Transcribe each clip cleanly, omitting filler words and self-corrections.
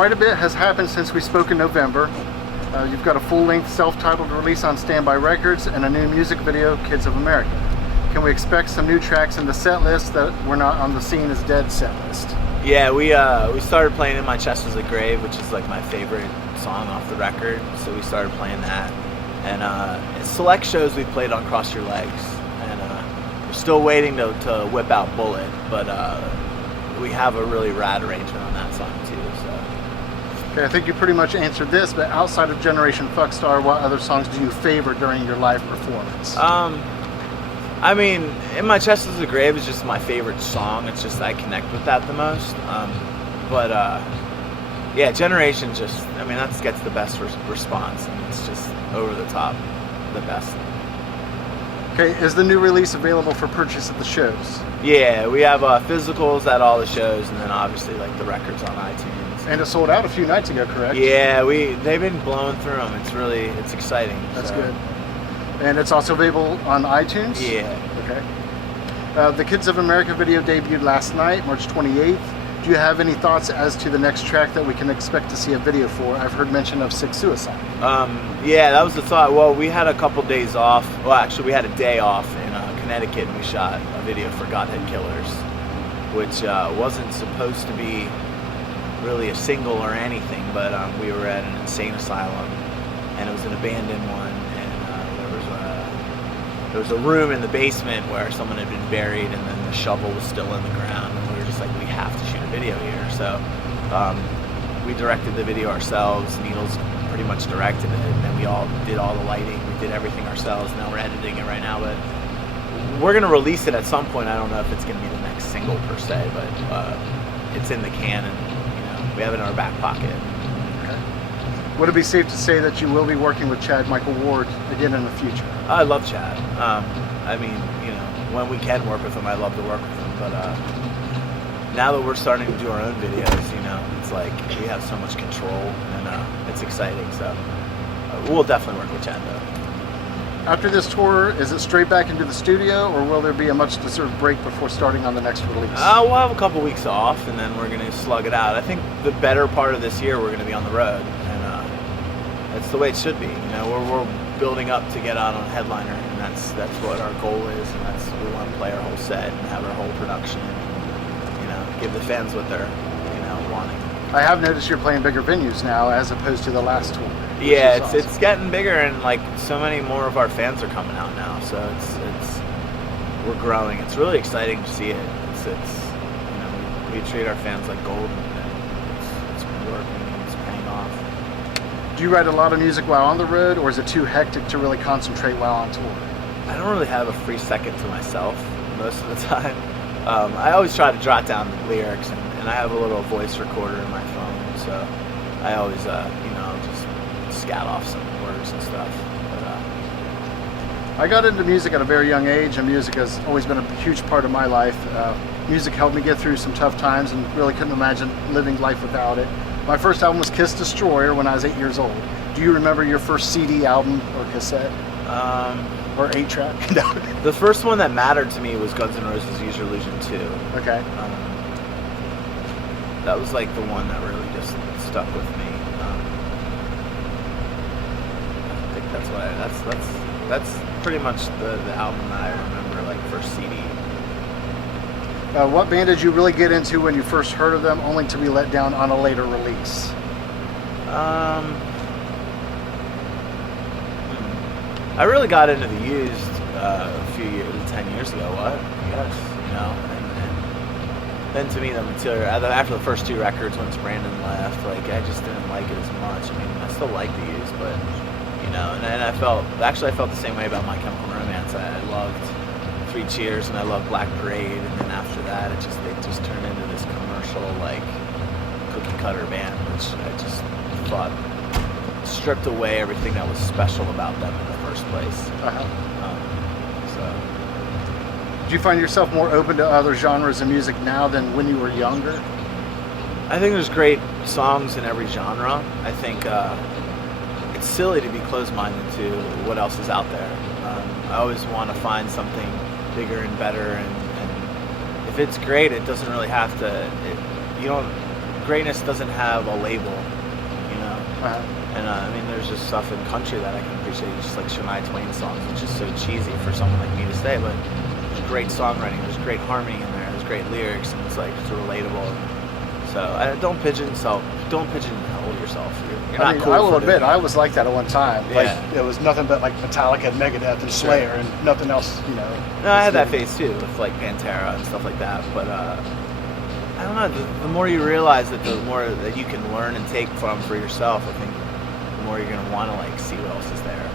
quite a bit has happened since we spoke in November. You've got a full-length self-titled release on Standby Records and a new music video, Kids of America. Can we expect some new tracks in the set list that were not on the Scene Is Dead set list? Yeah, we started playing In My Chest Was a Grave, which is like my favorite song off the record, so we started playing that. And select shows we played on Cross Your Legs, and we're still waiting to whip out Bullet, but we have a really rad arrangement on that song too. So. Okay, I think you pretty much answered this, but outside of Generation Fuckstar, what other songs do you favor during your live performance? I mean, In My Chest Is a Grave is just my favorite song. It's just I connect with that the most. Yeah, Generation just, I mean, that gets the best response, and it's just over the top, the best. Okay, is the new release available for purchase at the shows? Yeah, we have physicals at all the shows, and then obviously like the records on iTunes. And it sold out a few nights ago, correct? Yeah, they've been blowing through them. It's exciting. That's good. And it's also available on iTunes? Yeah. Okay. The Kids of America video debuted last night, March 28th. Do you have any thoughts as to the next track that we can expect to see a video for? I've heard mention of Sick Suicide. Yeah, that was the thought. Well, we had a couple days off. Well, actually, we had a day off in Connecticut, and we shot a video for Godhead Killers, which wasn't supposed to be really a single or anything, but we were at an insane asylum, and it was an abandoned one, and there was a room in the basement where someone had been buried, and then the shovel was still in the ground, and we were just like, we have to shoot a video here. So we directed the video ourselves. Needles pretty much directed it, and we all did all the lighting. We did everything ourselves. Now we're editing it right now, but we're gonna release it at some point. I don't know if it's gonna be the next single per se, but it's in the can, and we have it in our back pocket. Okay. Would it be safe to say that you will be working with Chad Michael Ward again in the future? I love Chad. I mean, when we can work with him, I love to work with him. But now that we're starting to do our own videos, it's like we have so much control, and it's exciting. So we'll definitely work with Chad, though. After this tour, is it straight back into the studio, or will there be a much-deserved break before starting on the next release? We'll have a couple weeks off, and then we're going to slug it out. I think the better part of this year, we're going to be on the road, and it's the way it should be. We're building up to get out on Headliner, and that's what our goal is, and we want to play our whole set and have our whole production, give the fans what they're wanting. I have noticed you're playing bigger venues now as opposed to the last tour. Yeah, awesome. It's getting bigger, and like so many more of our fans are coming out now. So we're growing. It's really exciting to see it. We treat our fans like gold, and it's working. It's paying off. Do you write a lot of music while on the road, or is it too hectic to really concentrate while on tour? I don't really have a free second to myself most of the time. I always try to jot down the lyrics, and I have a little voice recorder in my phone, so I always, just scat off some words and stuff. I got into music at a very young age, and music has always been a huge part of my life. Music helped me get through some tough times, and really couldn't imagine living life without it. My first album was Kiss Destroyer when I was 8 years old. Do you remember your first CD album or cassette? Or 8-track? No. The first one that mattered to me was Guns N' Roses' Use Your Illusion 2. Okay. That was like the one that really just stuck with me. I think that's pretty much the album that I remember, like first CD. What band did you really get into when you first heard of them, only to be let down on a later release? I really got into the Used a few years, 10 years ago. And then to me the material after the first two records, once Brandon left, like I just didn't like it as much. I mean, I still like the Used, but and I felt the same way about My Chemical Romance. I loved Three Cheers and I loved Black Parade, and then after that they just turned into this commercial like cookie cutter band, which I just thought stripped away everything that was special about them in the first place. Do you find yourself more open to other genres of music now than when you were younger? I think there's great songs in every genre. I think it's silly to be closed-minded to what else is out there. I always want to find something bigger and better, and if it's great, it doesn't really have to. greatness doesn't have a label, you know. And I mean, there's just stuff in country that I can appreciate, just like Shania Twain songs, which is so cheesy for someone like me to say, but there's great songwriting, there's great harmony in there, there's great lyrics, and it's like it's relatable. So don't pigeonhole yourself. You're not cool. I will admit, I was like that at one time. Yeah. Like it was nothing but like Metallica, Megadeth, and Slayer, and nothing else. You know. No, I had that phase too with like Pantera and stuff like that. But I don't know. The more you realize that, the more that you can learn and take from for yourself, I think the more you're gonna want to like see what else is there.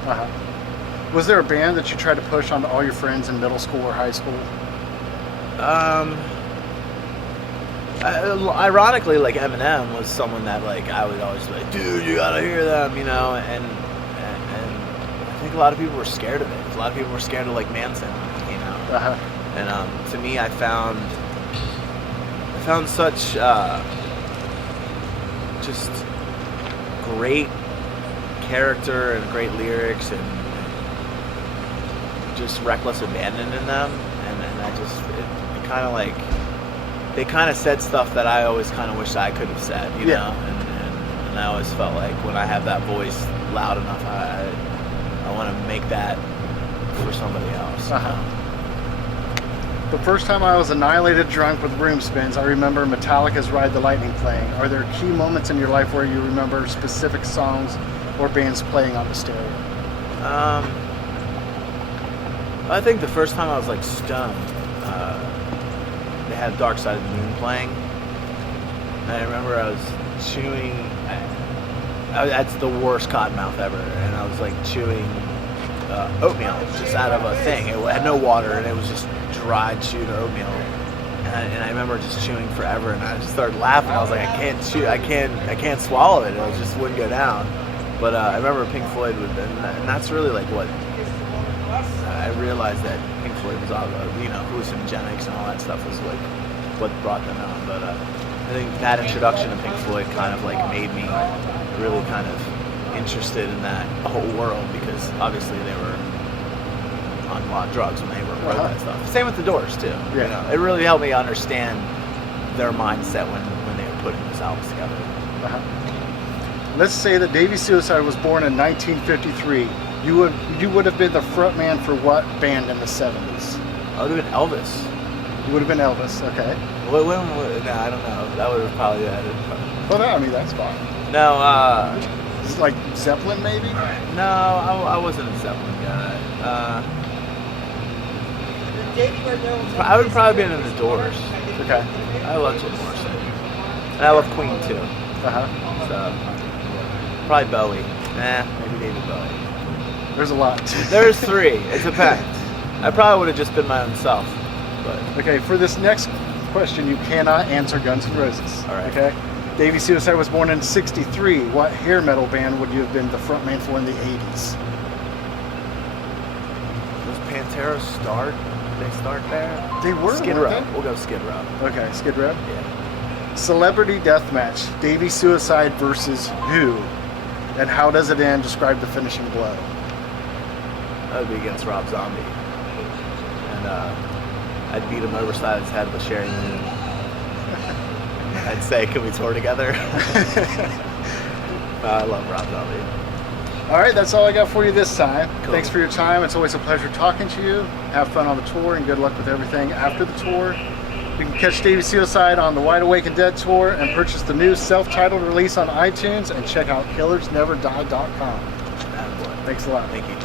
Was there a band that you tried to push on all your friends in middle school or high school? Ironically, like Eminem was someone that like I would always be like, dude, you gotta hear them, you know, and I think a lot of people were scared of it. A lot of people were scared of like Manson when he came out. And to me, I found such just great character and great lyrics and just reckless abandon in them, and I just it kind of like. They kind of said stuff that I always kind of wish I could have said, you know, and I always felt like when I have that voice loud enough, I want to make that for somebody else. You know? The first time I was annihilated drunk with room spins, I remember Metallica's Ride the Lightning playing. Are there key moments in your life where you remember specific songs or bands playing on the stereo? I think the first time I was like stoned, they had Dark Side of the Moon playing, and I remember I was chewing. That's the worst cottonmouth ever, and I was like chewing oatmeal just out of a thing. It had no water, and it was just dried chewed oatmeal. And I remember just chewing forever, and I just started laughing. I was like, I can't chew, I can't swallow it. It just wouldn't go down. But I remember Pink Floyd would, and that's really like what I realized that Pink Floyd was all, you know, hallucinogenics and all that stuff was like what brought them out. But I think that introduction to Pink Floyd kind of like made me really kind of interested in that whole world, because obviously they were on a lot of drugs when they wrote that stuff. Same with the Doors too. You know, it really helped me understand their mindset when they were putting these albums together. Let's say that Davey Suicide was born in 1953. You would have been the front man for what band in the 70s? I would have been Elvis. You would have been Elvis, okay. No, I don't know. That would have probably Well, I mean, that's fine. No, It's like Zeppelin, maybe? No, I wasn't a Zeppelin guy. I would probably been in the Doors. Okay. I love Jim Morrison. And I love Queen too. So, probably Bowie. Maybe David Bowie. There's a lot. There's three. It depends. I probably would have just been my own self. But okay, for this next question, you cannot answer Guns N' Roses. All right. Okay. Davey Suicide was born in '63. What hair metal band would you have been the frontman for in the '80s? Was Pantera start? Did they start there? They were. Skid Row. We'll go Skid Row. Okay, Skid Row. Yeah. Celebrity deathmatch: Davey Suicide versus who? And how does it end? Describe the finishing blow. That would be against Rob Zombie. And I'd beat him over side of his head with Sherry Moon. I'd say, can we tour together? I love Rob Zombie. All right, that's all I got for you this time. Cool. Thanks for your time. It's always a pleasure talking to you. Have fun on the tour, and good luck with everything after the tour. You can catch Davey Suicide on the Wide Awake and Dead tour and purchase the new self-titled release on iTunes, and check out killersneverdie.com. Attaboy. Thanks a lot. Thank you.